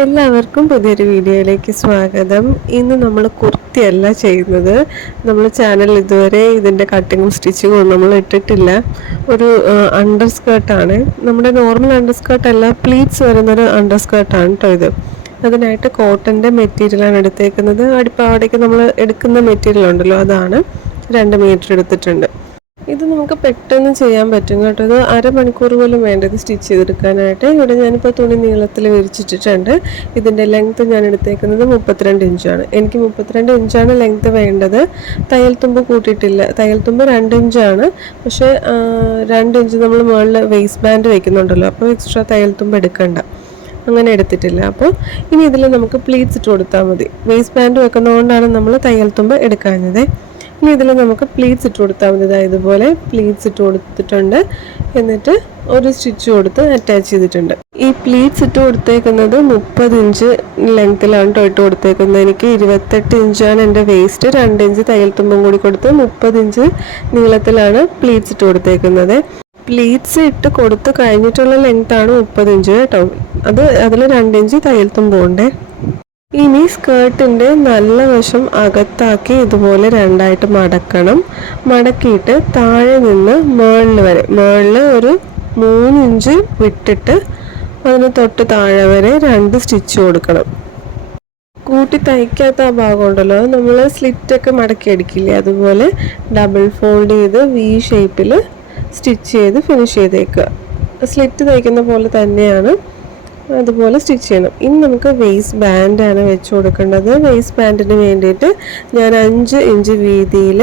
എല്ലാവർക്കും പുതിയൊരു വീഡിയോയിലേക്ക് സ്വാഗതം. ഇന്ന് നമ്മൾ കുർത്തിയല്ല ചെയ്യുന്നത്. നമ്മൾ ചാനൽ ഇതുവരെ ഇതിൻ്റെ കട്ടിങ്ങും സ്റ്റിച്ചിങ്ങും ഒന്നും നമ്മൾ ഇട്ടിട്ടില്ല. ഒരു അണ്ടർ സ്കേർട്ടാണ്. നമ്മുടെ നോർമൽ അണ്ടർ സ്കേർട്ടല്ല, പ്ലീറ്റ്സ് വരുന്നൊരു അണ്ടർ സ്കേർട്ടാണ് കേട്ടോ ഇത്. അതിനായിട്ട് കോട്ടൻ്റെ മെറ്റീരിയലാണ് എടുത്തേക്കുന്നത്. അടിപ്പാവടേക്ക് നമ്മൾ എടുക്കുന്ന മെറ്റീരിയൽ ഉണ്ടല്ലോ, അതാണ് 2 മീറ്റർ എടുത്തിട്ടുണ്ട്. ഇത് നമുക്ക് പെട്ടെന്ന് ചെയ്യാൻ പറ്റും കേട്ടോ. ഇത് അരമണിക്കൂർ പോലും വേണ്ടത് സ്റ്റിച്ച് ചെയ്തെടുക്കാനായിട്ട്. ഇവിടെ ഞാനിപ്പോൾ തുണി നീളത്തിൽ വിരിച്ചിട്ടിട്ടുണ്ട്. ഇതിൻ്റെ ലെങ്ത്ത് ഞാൻ എടുത്തേക്കുന്നത് 32 ഇഞ്ചാണ്. എനിക്ക് 32 ഇഞ്ചാണ് ലെങ്ത്ത് വേണ്ടത്. തയ്യൽ തുമ്പ് കൂട്ടിയിട്ടില്ല. തയ്യൽ തുമ്പ് 2 ഇഞ്ചാണ്. പക്ഷേ 2 ഇഞ്ച് നമ്മൾ മുകളിൽ വേസ്റ്റ് ബാൻഡ് വയ്ക്കുന്നുണ്ടല്ലോ, അപ്പോൾ എക്സ്ട്രാ തയ്യൽ തുമ്പ് എടുക്കണ്ട. അങ്ങനെ എടുത്തിട്ടില്ല. അപ്പോൾ ഇനി ഇതിൽ നമുക്ക് പ്ലീറ്റ്സ് ഇട്ട് കൊടുത്താൽ മതി. വേസ്റ്റ് ബാൻഡ് വെക്കുന്നതുകൊണ്ടാണ് നമ്മൾ തയ്യൽ തുമ്പ് എടുക്കാഞ്ഞത്. ഇനി ഇതിൽ നമുക്ക് പ്ലീറ്റ്സ് ഇട്ട് കൊടുത്താൽ മതി. ഇതുപോലെ പ്ലീറ്റ്സ് ഇട്ട് കൊടുത്തിട്ടുണ്ട്. എന്നിട്ട് ഒരു സ്റ്റിച്ച് കൊടുത്ത് അറ്റാച്ച് ചെയ്തിട്ടുണ്ട്. ഈ പ്ലീറ്റ്സ് ഇട്ട് കൊടുത്തേക്കുന്നത് 30 ഇഞ്ച് ലെങ്ത്തിലാണ് കേട്ടോ ഇട്ട് കൊടുത്തേക്കുന്നത്. എനിക്ക് 28 ഇഞ്ചാണ് എൻ്റെ വേസ്റ്റ്. 2 ഇഞ്ച് തയ്യൽ തുമ്പും കൂടി കൊടുത്ത് 30 ഇഞ്ച് നീളത്തിലാണ് പ്ലീറ്റ്സ് ഇട്ട് കൊടുത്തേക്കുന്നത്. പ്ലീറ്റ്സ് ഇട്ട് കൊടുത്ത് കഴിഞ്ഞിട്ടുള്ള ലെങ്ത്താണ് 30 ഇഞ്ച് കേട്ടോ. അതിൽ 2 ഇഞ്ച് തയ്യൽ തുമ്പും ഉണ്ട്. ഇനി സ്കേർട്ടിൻ്റെ നല്ല വശം അകത്താക്കി ഇതുപോലെ 2ആയിട്ട് മടക്കണം. മടക്കിയിട്ട് താഴെ നിന്ന് മുകളിൽ ഒരു 3 ഇഞ്ച് വിട്ടിട്ട് അതിന് തൊട്ട് താഴെ വരെ 2 സ്റ്റിച്ച് കൊടുക്കണം. കൂട്ടി തയ്ക്കാത്ത ആ ഭാഗം ഉണ്ടല്ലോ, നമ്മൾ സ്ലിറ്റൊക്കെ മടക്കി അടിക്കില്ലേ, അതുപോലെ ഡബിൾ ഫോൾഡ് ചെയ്ത് വി ഷേപ്പിൽ സ്റ്റിച്ച് ചെയ്ത് ഫിനിഷ് ചെയ്തേക്കുക. സ്ലിറ്റ് തയ്ക്കുന്ന പോലെ തന്നെയാണ്, അതുപോലെ സ്റ്റിച്ച് ചെയ്യണം. ഇനി നമുക്ക് വേസ്റ്റ് ബാൻഡാണ് വെച്ച് കൊടുക്കേണ്ടത്. വേസ്റ്റ് ബാൻഡിന് വേണ്ടിയിട്ട് ഞാൻ 5 ഇഞ്ച് വീതിയിൽ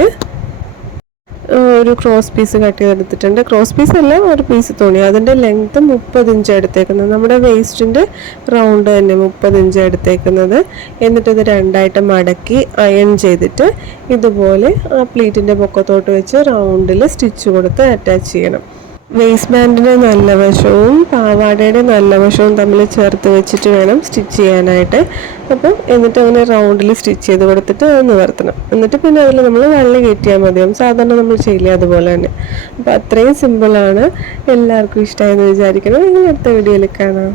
ഒരു ക്രോസ് പീസ് കട്ട് ചെയ്തെടുത്തിട്ടുണ്ട്. ക്രോസ് പീസ് അല്ല, ഒരു പീസ് തുണി. അതിൻ്റെ ലെങ്ത്ത് 30 ഇഞ്ച് എടുത്തേക്കുന്നത്. നമ്മുടെ വേസ്റ്റിൻ്റെ റൗണ്ട് തന്നെ 30 ഇഞ്ച് എടുത്തേക്കുന്നത്. എന്നിട്ടത് 2ആയിട്ട് മടക്കി അയൺ ചെയ്തിട്ട് ഇതുപോലെ ആ പ്ലീറ്റിൻ്റെ പൊക്കത്തോട്ട് വെച്ച് റൗണ്ടിൽ സ്റ്റിച്ച് കൊടുത്ത് അറ്റാച്ച് ചെയ്യണം. വേസ്റ്റ് ബാൻഡിൻ്റെ നല്ല വശവും പാവാടയുടെ നല്ല വശവും തമ്മിൽ ചേർത്ത് വെച്ചിട്ട് വേണം സ്റ്റിച്ച് ചെയ്യാനായിട്ട്. അപ്പം എന്നിട്ട് അങ്ങനെ റൗണ്ടിൽ സ്റ്റിച്ച് ചെയ്ത് കൊടുത്തിട്ട് അത് നിവർത്തണം. എന്നിട്ട് പിന്നെ അതിൽ നമ്മൾ വള്ളി കയറ്റിയാൽ മതിയാവും. സാധാരണ നമ്മൾ ചെയ്യില്ല, അതുപോലെ തന്നെ. അപ്പോൾ അത്രയും സിമ്പിളാണ്. എല്ലാവർക്കും ഇഷ്ടമായെന്ന് വിചാരിക്കണം. നിങ്ങൾ അടുത്ത വീഡിയോയിൽ കാണാം.